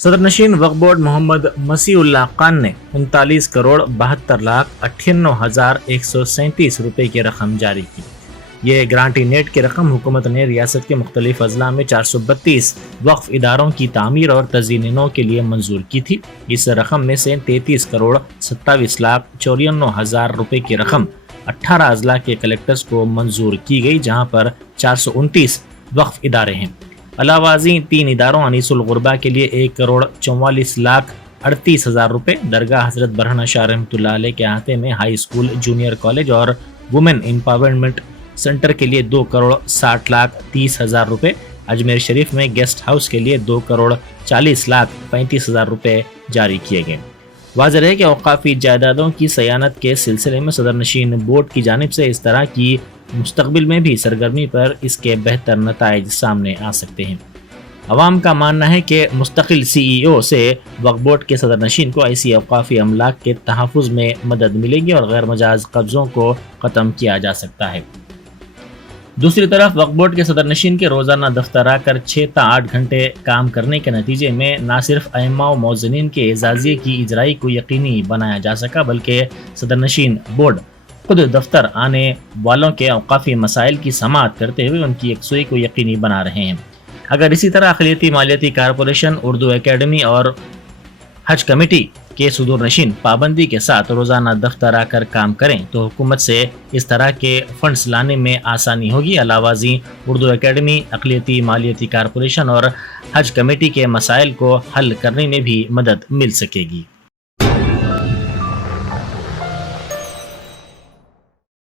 صدر نشین وقف بورڈ محمد مسیح اللہ خان نے 39 کروڑ 72 لاکھ 98,137 روپے کی رقم جاری کی۔ یہ گرانٹی نیٹ کی رقم حکومت نے ریاست کے مختلف اضلاع میں 432 وقف اداروں کی تعمیر اور تزئین نو کے لیے منظور کی تھی۔ اس رقم میں سے 33 کروڑ 27 لاکھ 94 ہزار روپے کی رقم 18 اضلاع کے کلیکٹرز کو منظور کی گئی، جہاں پر 429 وقف ادارے ہیں۔ علاوہ ازیں 3 اداروں انیس الغربا کے لیے 1 کروڑ 44 لاکھ 38 ہزار روپے، درگاہ حضرت برہنہ شاہ رحمۃ اللہ علیہ کے احاطے میں ہائی اسکول جونیئر کالج اور وومن امپاورمنٹ سینٹر کے لیے 2 کروڑ 60 لاکھ 30 ہزار روپے، اجمیر شریف میں گیسٹ ہاؤس کے لیے 2 کروڑ 40 لاکھ 35 ہزار روپے جاری کیے گئے۔ واضح ہے کہ اوقافی جائیدادوں کی صیانت کے سلسلے میں صدر نشین بورڈ کی جانب سے اس طرح کی مستقبل میں بھی سرگرمی پر اس کے بہتر نتائج سامنے آ سکتے ہیں۔ عوام کا ماننا ہے کہ مستقل سی ای او سے وقف بورڈ کے صدر نشین کو ایسی اوقافی املاک کے تحفظ میں مدد ملے گی اور غیر مجاز قبضوں کو ختم کیا جا سکتا ہے۔ دوسری طرف وقف بورڈ کے صدر نشین کے روزانہ دفتر آ کر 6 تا 8 گھنٹے کام کرنے کے نتیجے میں نہ صرف ائمہ و مؤذنین کے اعزازیے کی اجرائی کو یقینی بنایا جا سکا، بلکہ صدر نشین بورڈ خود دفتر آنے والوں کے اوقافی مسائل کی سماعت کرتے ہوئے ان کی یکسوئی کو یقینی بنا رہے ہیں۔ اگر اسی طرح اقلیتی مالیاتی کارپوریشن، اردو اکیڈمی اور حج کمیٹی کے صدور نشین پابندی کے ساتھ روزانہ دفتر آ کر کام کریں تو حکومت سے اس طرح کے فنڈز لانے میں آسانی ہوگی۔ علاوہ ازیں اردو اکیڈمی، اقلیتی مالیاتی کارپوریشن اور حج کمیٹی کے مسائل کو حل کرنے میں بھی مدد مل سکے گی۔